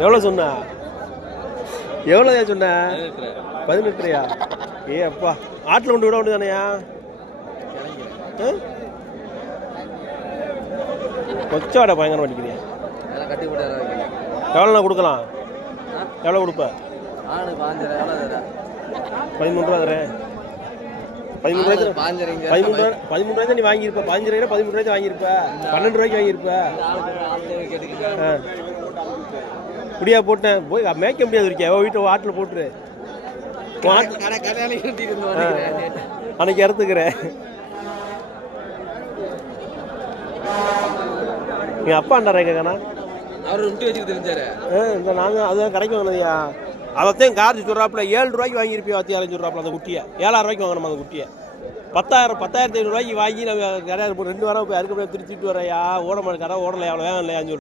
எவ்வளோ சொன்ன? எவ்வளோயா சொன்ன? 18. ஏ அப்பா, ஆட்டில் கொண்டு விட வேண்டியது தானையா? கொச்சாடா பயங்கரம் பண்ணிக்கிறியா? எவ்வளோண்ணா கொடுக்கலாம்? எவ்வளோ கொடுப்ப? 13 ரூபா தரேன். 13 ரூபாய் நீ வாங்கியிருப்ப. 15 ரூபாய் 13 ரூபாய் வாங்கியிருப்ப. 12 ரூபாய்க்கு வாங்கியிருப்ப. முடியா போட்டேன் போய் மேய்க்க முடியாது இருக்கேன். வீட்டை ஆட்டில் போட்டுரு. அன்னைக்கு இறத்துக்கிறேன். எங்க அப்பா அண்டாரா கேட்கண்ணா இந்த நாங்கள் அதுதான் கடைக்கு வாங்கினதையா. அதைத்தான் கார்த்தி சொல்கிறாப்புல 7 ரூபாய்க்கு வாங்கியிருப்பியா? 10,000 சொல்கிறாப்புல அந்த குட்டியை. 7,000 ரூபாய்க்கு வாங்கணும் அந்த குட்டியை. 10,500 ரூபாய்க்கு வாங்கி நம்ம கடை 2 வாரம் போய் அறுக்க திருச்சிட்டு வரையா. ஓட மாட்டேன் கடை ஓடலை அவ்வளோ வேகம் இல்லையான்னு சொல்லி